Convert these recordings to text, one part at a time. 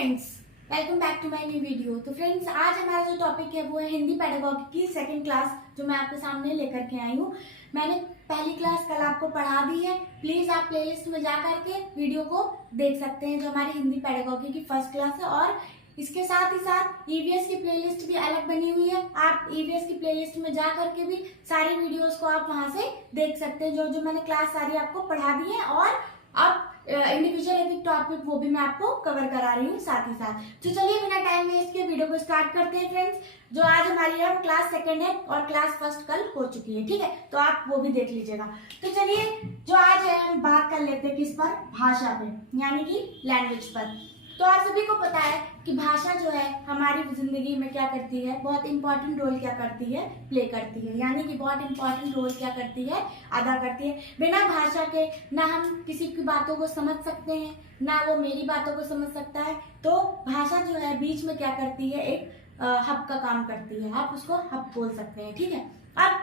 Friends, welcome back to my new video. तो friends, आज हमारा जो टॉपिक है वो है हिंदी पेडागोगी की सेकंड क्लास, जो मैं आपके सामने लेकर के आई हूँ। मैंने पहली क्लास कल आपको पढ़ा दी है। प्लीज आप प्लेलिस्ट में जा करके वीडियो को देख सकते हैं, जो हमारी हिंदी पेडागोगी की फर्स्ट क्लास है। और इसके साथ ही साथ ईवीएस की प्लेलिस्ट भी अलग बनी हुई है। आप ईवीएस की प्लेलिस्ट में जा करके भी सारी वीडियोस को आप वहां से देख सकते हैं, जो जो मैंने क्लास सारी आपको पढ़ा दी है। और अब इंडिविजुअल एक टॉपिक वो भी मैं आपको कवर करा रही हूँ साथ ही साथ। तो चलिए बिना टाइम वेस्ट के वीडियो को स्टार्ट करते हैं फ्रेंड्स। जो आज हमारी है वो क्लास सेकंड है और क्लास फर्स्ट कल हो चुकी है, ठीक है, तो आप वो भी देख लीजिएगा। तो चलिए, जो आज है हम बात कर लेते हैं किस पर, भाषा पे, यानी कि लैंग्वेज पर। तो आप सभी को पता है कि भाषा जो है हमारी जिंदगी में क्या करती है, बहुत इंपॉर्टेंट रोल क्या करती है, प्ले करती है, यानी कि बहुत इंपॉर्टेंट रोल क्या करती है, अदा करती है। बिना भाषा के ना हम किसी की बातों को समझ सकते हैं, ना वो मेरी बातों को समझ सकता है। तो भाषा जो है बीच में क्या करती है, एक हब का काम करती है। आप उसको हब बोल सकते हैं, ठीक है। अब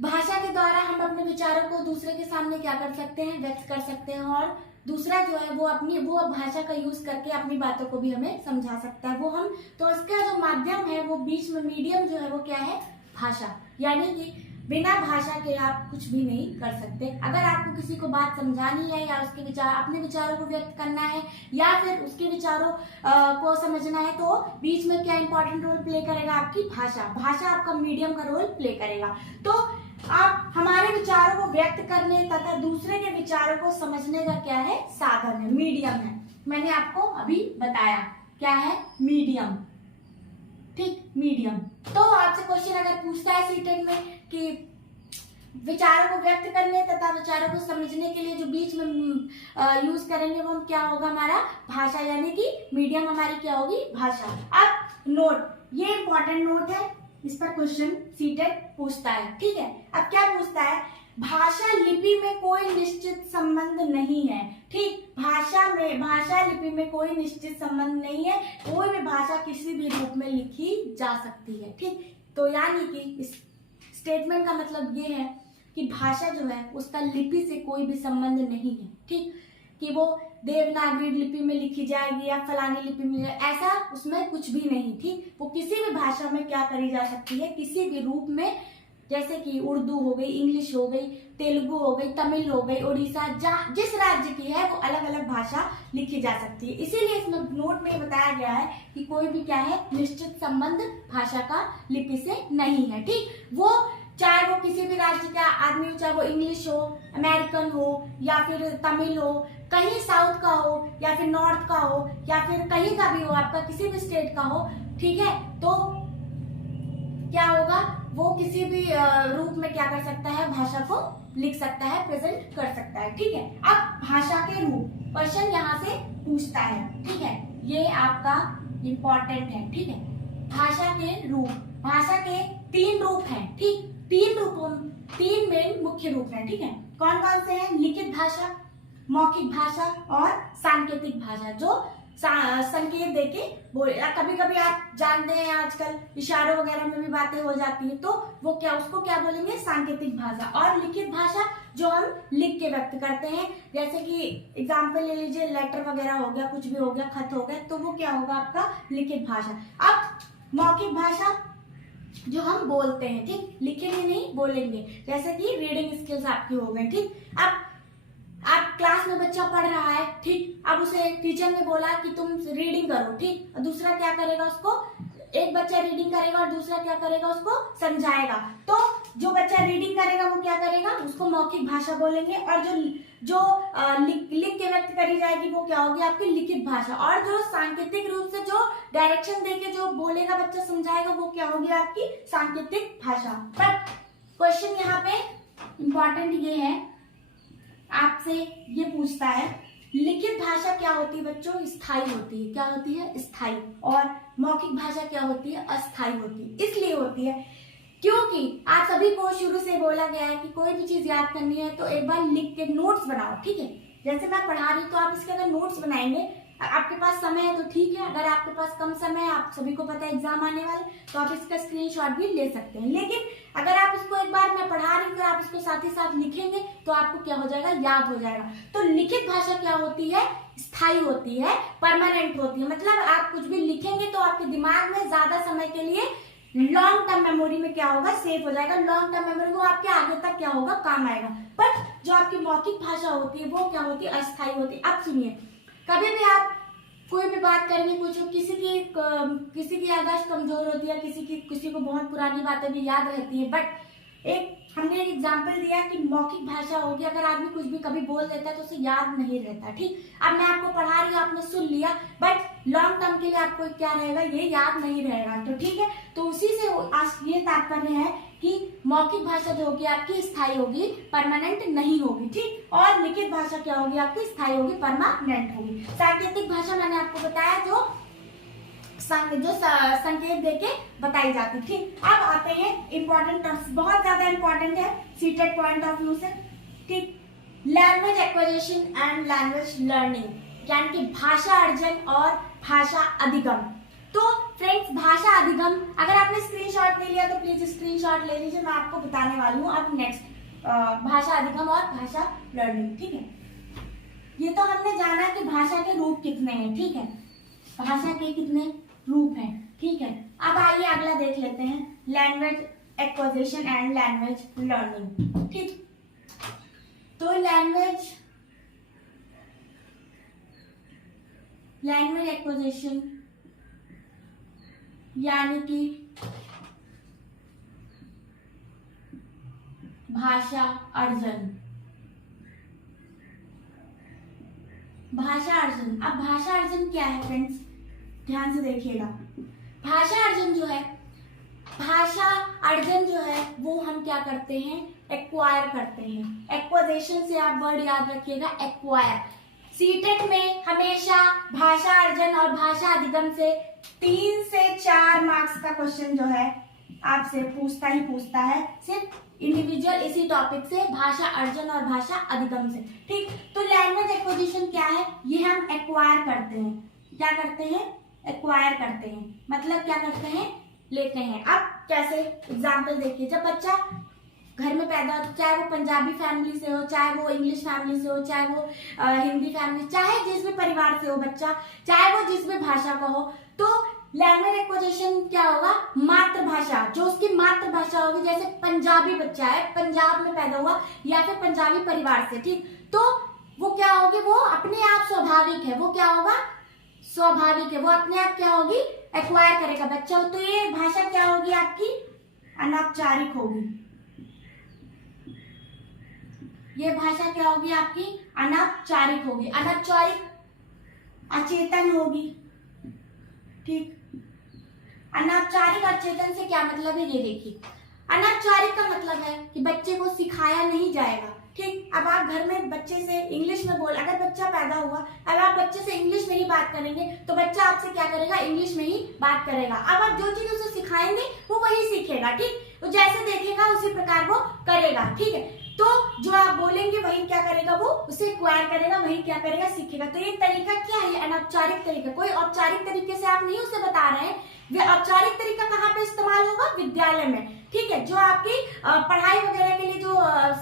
भाषा के द्वारा हम अपने विचारों को दूसरे के सामने क्या कर सकते हैं, व्यक्त कर सकते हैं। और दूसरा जो है वो भाषा का यूज करके अपनी बातों को भी हमें समझा सकता है। तो इसका जो माध्यम है, वो बीच में मीडियम जो है वो क्या है, भाषा। यानी कि बिना भाषा के आप कुछ भी नहीं कर सकते। अगर आपको किसी को बात समझानी है, या उसके अपने विचारों को व्यक्त करना है, या फिर उसके विचारों को समझना है, तो बीच में क्या इंपॉर्टेंट रोल प्ले करेगा, आपकी भाषा। भाषा आपका मीडियम का रोल प्ले करेगा। तो आप हमारे विचारों को व्यक्त करने तथा दूसरे के विचारों को समझने का क्या है, साधन है, मीडियम है। मैंने आपको अभी बताया क्या है, मीडियम, ठीक, मीडियम। तो आपसे क्वेश्चन अगर पूछता है सीटेट में कि विचारों को व्यक्त करने तथा विचारों को समझने के लिए जो बीच में यूज करेंगे, वो क्या होगा, हमारा भाषा, यानी कि मीडियम हमारी क्या होगी, भाषा। अब नोट, ये इंपॉर्टेंट नोट है, इस पर क्वेश्चन सीटेट पूछता है, ठीक है। अब क्या पूछता है, भाषा लिपि में कोई निश्चित संबंध नहीं है, ठीक। भाषा लिपि में कोई निश्चित संबंध नहीं है। कोई भी भाषा किसी भी रूप में लिखी जा सकती है, ठीक। तो यानी कि इस स्टेटमेंट का मतलब ये है कि भाषा जो है उसका लिपि से कोई भी संबंध नहीं है, ठीक, कि वो देवनागरी लिपि में लिखी जाएगी या फलानी लिपि में, ऐसा उसमें कुछ भी नहीं, ठीक। वो किसी भी भाषा में क्या करी जा सकती है, किसी भी रूप में, जैसे कि उर्दू हो गई, इंग्लिश हो गई, तेलुगु हो गई, तमिल हो गई, उड़ीसा, जिस राज्य की है वो अलग अलग भाषा लिखी जा सकती है। इसीलिए इसमें नोट में बताया गया है कि कोई भी क्या है, निश्चित संबंध भाषा का लिपि से नहीं है, ठीक। वो चाहे वो किसी भी राज्य का आदमी हो, चाहे वो इंग्लिश हो, अमेरिकन हो, या फिर तमिल हो, कहीं साउथ का हो, या फिर नॉर्थ का हो, या फिर कहीं का भी हो, आपका किसी भी स्टेट का हो, ठीक है। तो क्या होगा, वो किसी भी रूप में क्या कर सकता है, भाषा को लिख सकता है, प्रेजेंट कर सकता है, ठीक है। अब भाषा के रूप, क्वेश्चन यहाँ से पूछता है, ठीक है, ये आपका इंपॉर्टेंट है, ठीक है। भाषा के रूप, भाषा के 3 रूप हैं, ठीक। 3 मेन मुख्य रूप हैं, ठीक है। कौन कौन से हैं, लिखित भाषा, मौखिक भाषा और सांकेतिक भाषा, जो संकेत देके बोले। कभी कभी आप जानते हैं आजकल इशारों वगैरह में भी बातें हो जाती है, तो वो क्या, उसको क्या बोलेंगे, सांकेतिक भाषा। और लिखित भाषा जो हम लिख के व्यक्त करते हैं, जैसे कि एग्जाम्पल ले लीजिए, लेटर वगैरह हो गया, कुछ भी हो गया, खत हो गया, तो वो क्या होगा, आपका लिखित भाषा। अब मौखिक भाषा जो हम बोलते हैं, ठीक, लिखेंगे नहीं, बोलेंगे, जैसे कि रीडिंग स्किल्स आपकी हो गई, ठीक। अब आप क्लास में बच्चा पढ़ रहा है, ठीक, अब उसे टीचर ने बोला कि तुम रीडिंग करो, ठीक, दूसरा क्या करेगा, उसको, एक बच्चा रीडिंग करेगा और दूसरा क्या करेगा, उसको समझाएगा। तो जो बच्चा रीडिंग करेगा वो क्या करेगा, उसको मौखिक भाषा बोलेंगे, और जो लिख के व्यक्त करी जाएगी वो क्या होगी, आपकी लिखित भाषा। और जो सांकेतिक रूप से जो डायरेक्शन देके जो बोलेगा बच्चा, समझाएगा, वो क्या होगी, आपकी सांकेतिक भाषा। पर क्वेश्चन यहाँ पे इंपॉर्टेंट ये है, आपसे ये पूछता है, लिखित भाषा क्या होती है बच्चों, स्थायी होती है। क्या होती है, स्थायी। और मौखिक भाषा क्या होती है, अस्थायी होती है। इसलिए होती है क्योंकि आप सभी को शुरू से बोला गया है कि कोई भी चीज याद करनी है तो एक बार लिख के नोट्स बनाओ, ठीक है। जैसे मैं पढ़ा रही हूँ, तो आप इसके अगर नोट्स बनाएंगे, आपके पास समय है तो ठीक है, अगर आपके पास कम समय है, आप सभी को पता है एग्जाम आने वाले, तो आप इसका स्क्रीनशॉट भी ले सकते हैं। लेकिन अगर आप इसको एक बार मैं पढ़ा रही हूँ, आप इसको साथ ही साथ लिखेंगे, तो आपको क्या हो जाएगा, याद हो जाएगा। तो लिखित भाषा क्या होती है, स्थायी होती है, परमानेंट होती है। मतलब आप कुछ भी लिखेंगे तो आपके दिमाग में ज्यादा समय के लिए लॉन्ग टर्म मेमोरी में क्या होगा, सेव हो जाएगा। लॉन्ग टर्म मेमोरी वो आपके आगे तक क्या होगा, काम आएगा। बट जो आपकी मौखिक भाषा होती है वो क्या होती है, अस्थायी होती है। अब सुनिए, कभी भी आप कोई भी बात करेंगे, कुछ किसी की याददाश्त कमजोर होती है, किसी को बहुत पुरानी बातें भी याद रहती है, बट हमने एक एग्जाम्पल दिया कि मौखिक भाषा होगी, अगर आदमी कुछ भी कभी बोल देता है तो उसे याद नहीं रहता। ठीक, अब मैं आपको पढ़ा रही हूँ, आपने सुन लिया, बट लॉन्ग टर्म के लिए आपको क्या रहेगा, ये याद नहीं रहेगा। तो ठीक है, तो उसी से आज ये तात्पर्य है कि मौखिक भाषा जो होगी आपकी स्थायी होगी, परमानेंट नहीं होगी। ठीक, और लिखित भाषा क्या होगी आपकी, स्थायी होगी, परमानेंट होगी। सांकेतिक भाषा मैंने आपको बताया जो संकेत देके बताई जाती। ठीक, अब आते हैं इंपॉर्टेंट टर्म्स, बहुत ज्यादा इंपॉर्टेंट है सीटेट पॉइंट ऑफ व्यू से। ठीक, language acquisition and language learning, यानी कि भाषा अर्जन और भाषा अधिगम। तो फ्रेंड्स, भाषा अधिगम, अगर आपने स्क्रीनशॉट ले लिया तो प्लीज स्क्रीनशॉट ले लीजिए, मैं आपको बताने वाली हूँ अब नेक्स्ट भाषा अधिगम और भाषा लर्निंग। ठीक है, ये तो हमने जाना कि भाषा के रूप कितने हैं। ठीक है, भाषा के कितने रूप हैं। ठीक है, अब आइए अगला देख लेते हैं, language acquisition and language learning. ठीक, तो लैंग्वेज एक्विजिशन यानी कि भाषा अर्जन। भाषा अर्जन, अब भाषा अर्जन क्या है फ्रेंड्स, ध्यान से देखिएगा। भाषा अर्जन जो है वो हम क्या करते हैं, एक्वायर करते हैं। एक्वाजिशन से आप वर्ड याद रखिएगा, एक्वायर। सीटेट में हमेशा भाषा अर्जन और भाषा अधिगम से 3 से 4 मार्क्स का क्वेश्चन जो है आपसे पूछता है, सिर्फ इंडिविजुअल इसी टॉपिक से, भाषा अर्जन और भाषा अधिगम से। ठीक, तो लैंग्वेज एक्विजिशन क्या है, ये हम एक्वायर करते हैं। क्या करते हैं, एक्वायर करते हैं, मतलब क्या करते हैं, लेते हैं। अब कैसे, एग्जाम्पल देखिए, जब बच्चा घर में पैदा हो, चाहे वो पंजाबी फैमिली से हो, चाहे वो इंग्लिश फैमिली से हो, चाहे वो हिंदी फैमिली, चाहे जिस भी परिवार से हो बच्चा, चाहे वो जिस भी भाषा का हो, तो लैंग्वेज एक्विजिशन क्या होगा, मातृभाषा, जो उसकी मातृभाषा होगी। जैसे पंजाबी बच्चा है, पंजाब में पैदा हुआ या फिर पंजाबी परिवार से, ठीक, तो वो क्या होगी, वो अपने आप स्वाभाविक है, वो क्या होगा, स्वाभाविक है, वो अपने आप क्या होगी, एक्वायर करेगा बच्चा। तो ये भाषा क्या होगी आपकी, अनौपचारिक होगी। ये भाषा क्या होगी आपकी, अनौपचारिक होगी। अनौपचारिक अचेतन होगी। ठीक, अनौपचारिक और चेतन से क्या मतलब है, ये देखिए। अनौपचारिक का मतलब है कि बच्चे को सिखाया नहीं जाएगा। ठीक, अब आप घर में बच्चे से इंग्लिश में बोल, अगर बच्चा पैदा हुआ, अब आप बच्चे से इंग्लिश में ही बात करेंगे तो बच्चा आपसे क्या करेगा, इंग्लिश में ही बात करेगा। अब आप जो चीज उसे सिखाएंगे वो वही सीखेगा। ठीक, तो जैसे देखेगा उसी प्रकार वो करेगा। ठीक है, तो जो आप बोलेंगे वही क्या करेगा, वो उसे एक्वायर करेगा, वही क्या करेगा, सीखेगा। तो ये तरीका क्या है, अनौपचारिक तरीका। कोई औपचारिक तरीके से आप नहीं उसे बता रहे हैं। औपचारिक तरीका कहाँ पे इस्तेमाल होगा, विद्यालय में। ठीक है, जो आपकी पढ़ाई वगैरह के लिए जो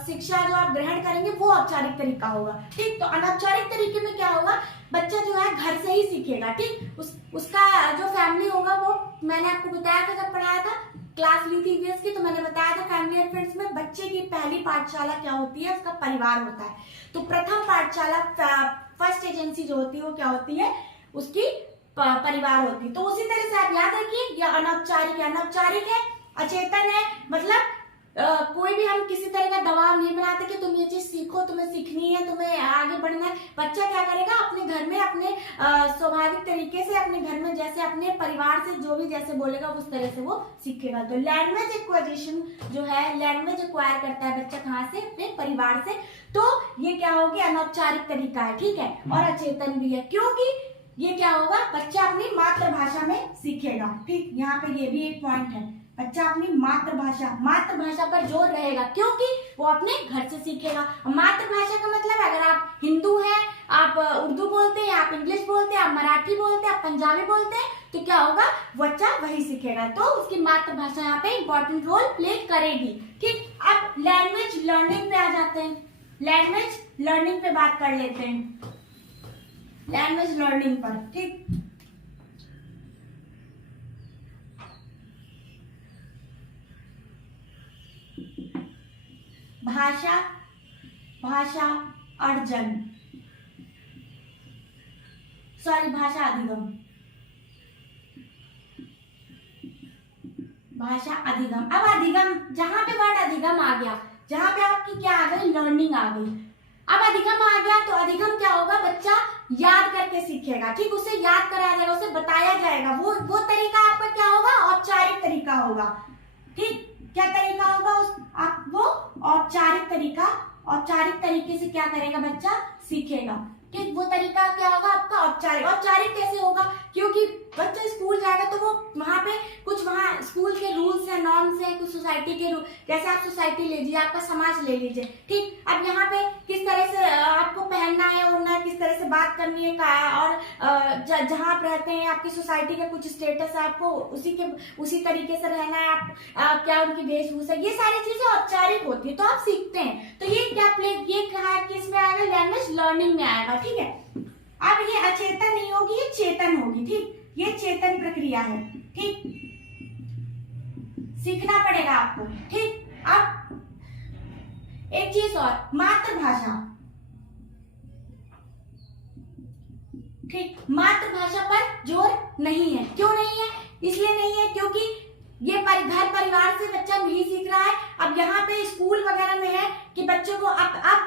शिक्षा जो आप ग्रहण करेंगे वो औपचारिक तरीका होगा। ठीक, तो अनौपचारिक तरीके में क्या होगा, बच्चा जो है घर से ही सीखेगा। ठीक, उसका जो फैमिली होगा, वो मैंने आपको बताया था जब पढ़ाया था, क्लास ली थी ईवीएस की, तो मैंने बताया था फैमिली एंड फ्रेंड्स में बच्चे की पहली पाठशाला क्या होती है, उसका परिवार होता है। तो प्रथम पाठशाला, फर्स्ट एजेंसी जो होती है वो क्या होती है, उसकी परिवार होती है। तो उसी तरह से आप याद रखिए, यह अनौपचारिक है, अनौपचारिक है, अचेतन है, मतलब कोई भी हम किसी तरह का दबाव नहीं बनाते कि तुम ये चीज सीखो, तुम्हें सीखनी है, तुम्हें आगे बढ़ना है। बच्चा क्या करेगा, अपने घर में अपने स्वाभाविक तरीके से, अपने घर में जैसे अपने परिवार से जो भी जैसे बोलेगा उस तरह से वो सीखेगा। तो लैंग्वेज एक्विजिशन जो है, लैंग्वेज एक्वायर करता है बच्चा कहाँ से, अपने परिवार से। तो ये क्या होगी, अनौपचारिक तरीका है। ठीक है, और अचेतन भी है, क्योंकि ये क्या होगा, बच्चा अपनी मातृभाषा में सीखेगा। ठीक, यहाँ पे ये भी एक पॉइंट है, बच्चा अपनी मातृभाषा पर जोर रहेगा, क्योंकि वो अपने घर से सीखेगा। मातृभाषा का मतलब, अगर आप हिंदू हैं, आप उर्दू बोलते हैं, आप इंग्लिश बोलते हैं, आप मराठी बोलते हैं, आप पंजाबी बोलते हैं, तो क्या होगा, बच्चा वही सीखेगा। तो उसकी मातृभाषा यहाँ पे इंपॉर्टेंट रोल प्ले करेगी। ठीक, अब लैंग्वेज लर्निंग पे आ जाते हैं, लैंग्वेज लर्निंग पे बात कर लेते हैं। लैंग्वेज लर्निंग पर, ठीक। भाषा अर्जन, सॉरी भाषा अधिगम, भाषा अधिगम। अब अधिगम, जहां पे वर्ड अधिगम आ गया, जहां पे आपकी क्या आ गई, लर्निंग आ गई। अब अधिगम आ गया तो अधिगम क्या होगा, बच्चा याद करके सीखेगा, ठीक। उसे याद कराया जाएगा, उसे बताया जाएगा। वो तरीका आपका क्या होगा, औपचारिक तरीका होगा, ठीक। क्या तरीका होगा आप, वो औपचारिक तरीका, औपचारिक तरीके से क्या करेगा, बच्चा सीखेगा, ठीक। वो तरीका क्या होगा आपका, औपचारिक। औपचारिक कैसे होगा, क्योंकि बच्चा स्कूल जाएगा तो वो वहां पे कुछ, वहां स्कूल के रूल्स है, नॉर्म्स है, कुछ सोसाइटी के रूल, जैसे आप सोसाइटी ले लीजिए, आपका समाज ले लीजिए, ठीक। अब यहाँ पे किस तरह से आपको पहनना है, उड़ना, किस तरह से बात करनी है, और जहाँ आप रहते हैं आपकी सोसाइटी का कुछ स्टेटस है, आपको उसी तरीके से रहना है, आप क्या उनकी वेशभूषा, ये सारी चीजें औपचारिक होती है, तो आप सीखते हैं। तो ये क्या ये कहा है, किसमें आएगा, लैंग्वेज लर्निंग में आएगा, ठीक है। अब ये अचेतन नहीं होगी, ये चेतन होगी, ठीक। ये चेतन प्रक्रिया है, ठीक। सीखना पड़ेगा आपको, ठीक। अब एक चीज और, मातृभाषा, ठीक। मातृभाषा पर जोर नहीं है। क्यों नहीं है, इसलिए नहीं है क्योंकि ये घर परिवार से बच्चा नहीं सीख रहा है। अब यहाँ पे स्कूल वगैरह में है कि बच्चों को अब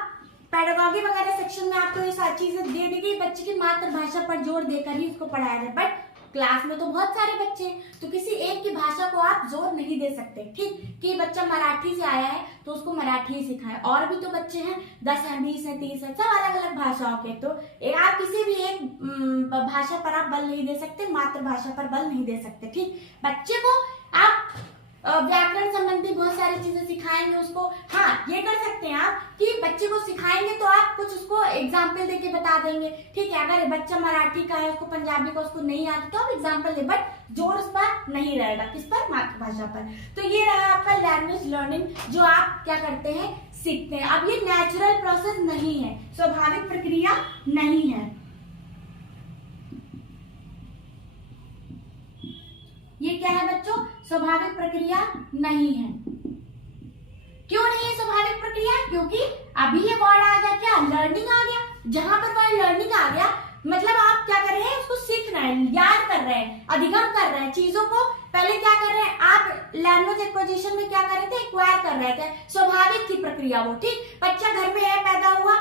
पेडागॉजी वगैरह सेक्शन में आपको ये सारी चीजें दे दी गई, बच्चे की मातृभाषा पर जोर देकर ही उसको पढ़ाया जाए। बट क्लास में तो बहुत सारे बच्चे हैं, तो किसी एक की भाषा को आप जोर नहीं दे सकते, ठीक। कि बच्चा मराठी से आया है तो उसको मराठी ही सिखाएं, और भी तो बच्चे हैं, 10 हैं, 20 हैं, 30 हैं, सब अलग अलग भाषाओं के। तो आप किसी भी एक भाषा पर आप बल नहीं दे सकते, मातृभाषा पर बल नहीं दे सकते, ठीक। बच्चे को आप व्याकरण संबंधी बहुत सारी चीजें सिखाएंगे उसको। हाँ, ये कर सकते हैं आप कि बच्चे को सिखाएंगे तो आप कुछ उसको एग्जाम्पल देके बता देंगे, ठीक है। अगर बच्चा मराठी का है, उसको पंजाबी का उसको नहीं आती, तो आप एग्जाम्पल दे, बट जोर उस पर नहीं रहेगा, किस पर, मातृभाषा पर। तो ये रहा आपका लैंग्वेज लर्निंग, जो आप क्या करते हैं, सीखते हैं। अब ये नेचुरल प्रोसेस नहीं है, स्वाभाविक प्रक्रिया नहीं है। ये क्या है बच्चों, स्वाभाविक प्रक्रिया नहीं है। क्यों नहीं है स्वाभाविक प्रक्रिया, क्योंकि अभी ये वर्ड आ गया, क्या, लर्निंग आ गया। जहां पर वर्ड लर्निंग आ गया, मतलब आप क्या कर रहे हैं, उसको सीख रहे हैं, याद कर रहे हैं, अधिगम कर रहे हैं चीजों को। पहले क्या कर रहे हैं आप, लैंग्वेज एक्विजिशन में क्या कर रहे थे, एक्वायर कर रहे थे, स्वाभाविक थी प्रक्रिया वो, ठीक। बच्चा घर में है, पैदा हुआ,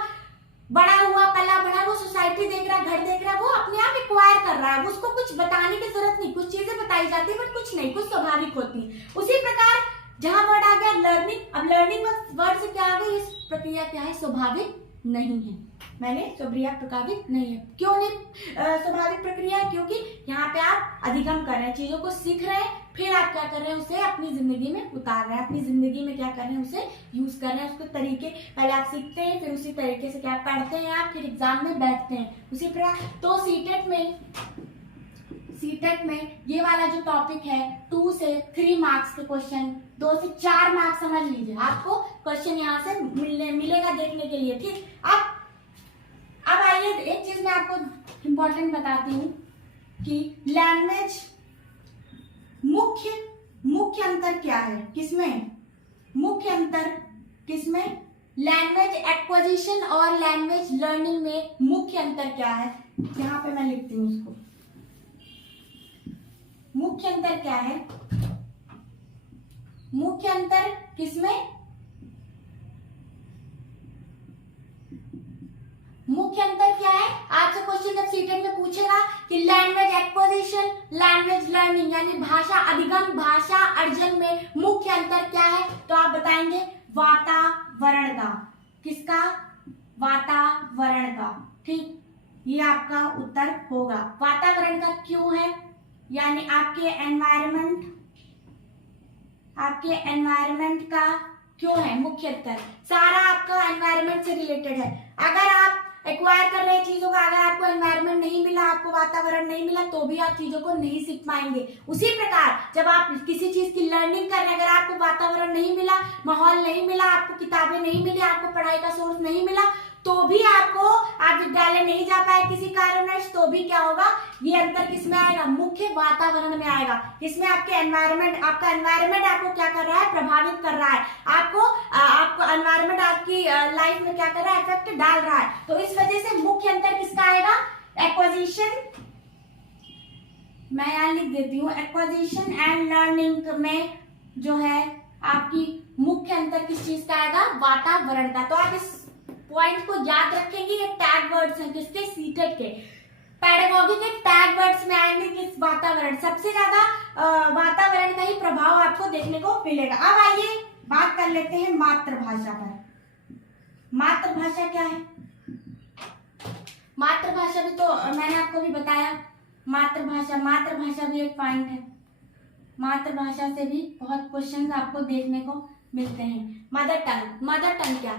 बड़ा हुआ, पला बड़ा, वो सोसाइटी देख रहा है, घर देख रहा है, वो अपने आप एक्वायर कर रहा है, उसको कुछ बताने की जरूरत नहीं। कुछ चीजें बताई जाती है बट कुछ नहीं, कुछ स्वाभाविक होती है। उसी प्रकार जहां वर्ड आ गया लर्निंग, अब लर्निंग वर्ड से क्या आ गया, इस प्रक्रिया क्या है, स्वाभाविक नहीं है। मैंने प्रक्रिया प्रभावित नहीं है। क्यों नहीं स्वाभाविक प्रक्रिया, क्योंकि यहाँ पे आप अधिगम कर रहे हैं, चीजों को सीख रहे हैं, फिर आप क्या कर रहे हैं, उसे अपनी जिंदगी में उतार रहे हैं, अपनी जिंदगी में क्या कर रहे हैं, उसे यूज कर रहे हैं। उसके तरीके पहले आप सीखते हैं, फिर उसी तरीके से क्या पढ़ते हैं आप, फिर एग्जाम में बैठते हैं उसी प्रकार। तो सीटेट में ये वाला जो टॉपिक है 2 से 3 मार्क्स के क्वेश्चन, 2 से 4 मार्क्स समझ लीजिए, आपको क्वेश्चन यहाँ से मिलेगा देखने के लिए, ठीक। अब आइए एक चीज मैं आपको इम्पोर्टेंट बताती हूँ कि लैंग्वेज मुख्य अंतर क्या है, किसमें मुख्य अंतर, किसमें, लैंग्वेज एक्विजिशन और लैंग्वेज लर्निंग में मुख्य अंतर क्या है। यहाँ पे मैं लिखती हूँ उसको, मुख्य अंतर क्या है, मुख्य अंतर किसमें, मुख्य अंतर क्या है। आपसे क्वेश्चन जब सीटेट में पूछेगा कि लैंग्वेज एक्विजिशन, लैंग्वेज लर्निंग यानी भाषा अधिगम, भाषा अर्जन में मुख्य अंतर क्या है, तो आप बताएंगे वातावरण का, किसका, वातावरण का, ठीक। ये आपका उत्तर होगा। वातावरण का क्यों है, यानी आपके एनवायरनमेंट का क्यों है मुख्य अंतर, सारा आपका एनवायरनमेंट से रिलेटेड है। अगर आप एक्वायर कर रहे हैं चीजों का, अगर आपको एनवायरनमेंट नहीं मिला, आपको वातावरण नहीं मिला, तो भी आप चीजों को नहीं सीख पाएंगे। उसी प्रकार जब आप किसी चीज की लर्निंग कर रहे हैं, अगर आपको वातावरण नहीं मिला, माहौल नहीं मिला, आपको किताबें नहीं मिली, आपको पढ़ाई का सोर्स नहीं मिला, तो भी आपको आप विद्यालय नहीं जा पाए किसी कारणवश, तो भी क्या होगा, ये अंतर किसमें आएगा, मुख्य वातावरण में आएगा। इसमें आपके एनवायरमेंट, आपका एनवायरमेंट आपको क्या कर रहा है, प्रभावित कर रहा है, आपको एनवायरमेंट आपकी लाइफ में क्या कर रहा है, इफेक्ट डाल रहा है। तो इस वजह से मुख्य अंतर किसका आएगा, एक्विजिशन, मैं यहाँ लिख देती हूँ, एक्विजिशन एंड लर्निंग में जो है आपकी मुख्य अंतर किस चीज का आएगा, वातावरण का। तो आप इस पॉइंट को याद रखेंगे, ये टैग वर्ड्स हैं किसके, सीटेट के। पेडागॉजी के टैग वर्ड्स में आएंगे किस, वातावरण। सबसे ज्यादा वातावरण का ही प्रभाव आपको देखने को मिलेगा। अब आइए बात कर लेते हैं मातृभाषा पर। मातृभाषा क्या है, मातृभाषा भी तो मैंने आपको भी बताया, मातृभाषा भी एक पॉइंट है। मातृभाषा से भी बहुत क्वेश्चंस आपको देखने को मिलते हैं। मदर टंग क्या,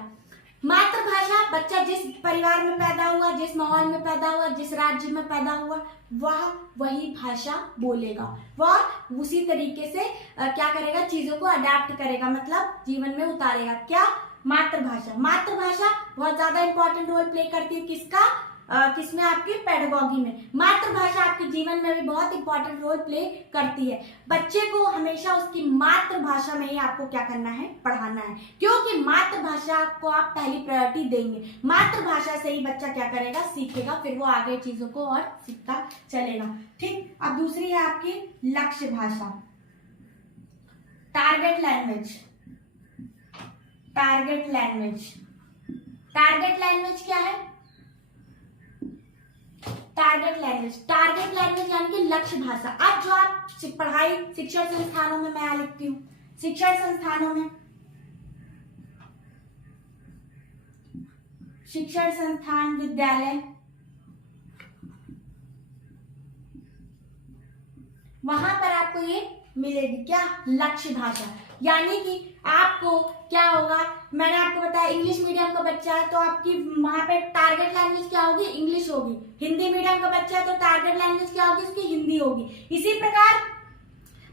मातृभाषा बच्चा जिस परिवार में पैदा हुआ, जिस माहौल में पैदा हुआ, जिस राज्य में पैदा हुआ, वह वही भाषा बोलेगा, वह उसी तरीके से क्या करेगा, चीजों को अडेप्ट करेगा, मतलब जीवन में उतारेगा। क्या, मातृभाषा। मातृभाषा बहुत ज्यादा इंपॉर्टेंट रोल प्ले करती है किसका, किसमें, आपकी पेडागॉजी में। मातृभाषा आपके जीवन में भी बहुत इंपॉर्टेंट रोल प्ले करती है। बच्चे को हमेशा उसकी मातृभाषा में ही आपको क्या करना है, पढ़ाना है, क्योंकि मातृभाषा को आप पहली प्रायोरिटी देंगे। मातृभाषा से ही बच्चा क्या करेगा, सीखेगा, फिर वो आगे चीजों को और सीखता चलेगा। ठीक, अब दूसरी है आपकी लक्ष्य भाषा, target language. Target language, target language क्या है, टारगेट लैंग्वेज यानी कि लक्ष्य भाषा। अब जो आप पढ़ाई शिक्षण संस्थानों में, मैं यहाँ लिखती हूँ, शिक्षण संस्थान विद्यालय, वहां पर आपको ये मिलेगी क्या, लक्ष्य भाषा। यानी कि आपको क्या होगा, मैंने आपको बताया इंग्लिश मीडियम का बच्चा है तो आपकी वहां पे टारगेट लैंग्वेज क्या होगी, इंग्लिश होगी। हिंदी मीडियम का बच्चा है तो टारगेट लैंग्वेज क्या होगी, उसकी हिंदी होगी। इसी प्रकार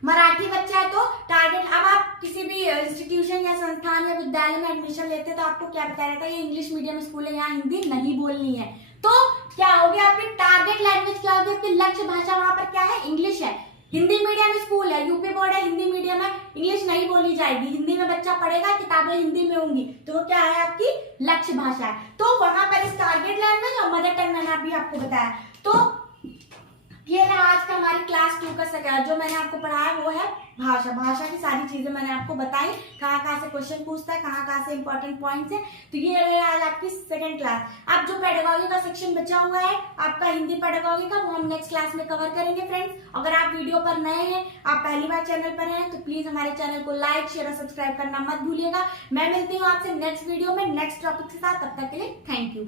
मराठी बच्चा है तो टारगेट, अब आप किसी भी इंस्टीट्यूशन या संस्थान या विद्यालय में एडमिशन लेते हैं तो आपको क्या बताया जाता है, ये इंग्लिश मीडियम स्कूल है, यहाँ हिंदी नहीं बोलनी है। तो क्या होगी आपकी टारगेट लैंग्वेज, क्या होगी आपकी लक्ष्य भाषा, वहां पर क्या है, इंग्लिश है। हिंदी मीडियम स्कूल है, यूपी बोर्ड है, हिंदी मीडियम है, इंग्लिश नहीं बोली जाएगी, हिंदी में बच्चा पढ़ेगा, किताबें हिंदी में होंगी, तो वो क्या है, आपकी लक्ष्य भाषा है। तो वहां पर इस टारगेट लैंग्वेज और मदर टंग मैंने अभी आपको बताया। तो ये रहा आज का हमारी क्लास 2 का जो मैंने आपको पढ़ाया वो है भाषा की सारी चीजें मैंने आपको बताई, कहाँ से क्वेश्चन पूछता है, कहाँ से इंपॉर्टेंट पॉइंट्स है। तो ये रहे आज आपकी सेकंड क्लास। अब जो पेडागॉजी का सेक्शन बचा हुआ है आपका हिंदी पेडागॉजी का, वो हम नेक्स्ट क्लास में कवर करेंगे फ्रेंड्स। अगर आप वीडियो पर नए हैं, आप पहली बार चैनल पर हैं, तो प्लीज हमारे चैनल को लाइक, शेयर और सब्सक्राइब करना मत भूलिएगा। मैं मिलती हूँ आपसे नेक्स्ट वीडियो में नेक्स्ट टॉपिक के साथ, तब तक के लिए थैंक यू।